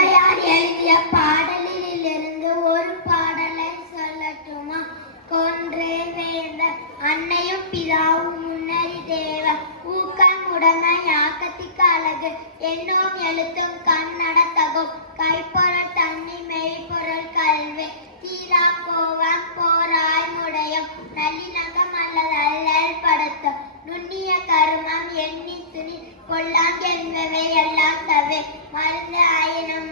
ஔவையார் எழுதிய பாடலிலிருந்து ஒரு பாடலை சொல்லட்டுமா? கொன்றே வேந்த அன்னையும் பிதாவும் முன்னறி தேவ ஊக்கம் உடைமை ஆக்கத்திற்கு அழகு எண்ணோம் எழுத்தும் கண் நடத்தகும் கைப்பொருள் தண்ணி மெய்ப்பொருள் கல்வி தீரா கோவம் போராய் முடையும் நல்லிணக்கம் அல்லது அல்லல் படுத்தும் நுண்ணிய கருமம் எண்ணி துணி கொள்ளாங்க என்பவை எல்லாம் தவிர மருந்து ஆயினும்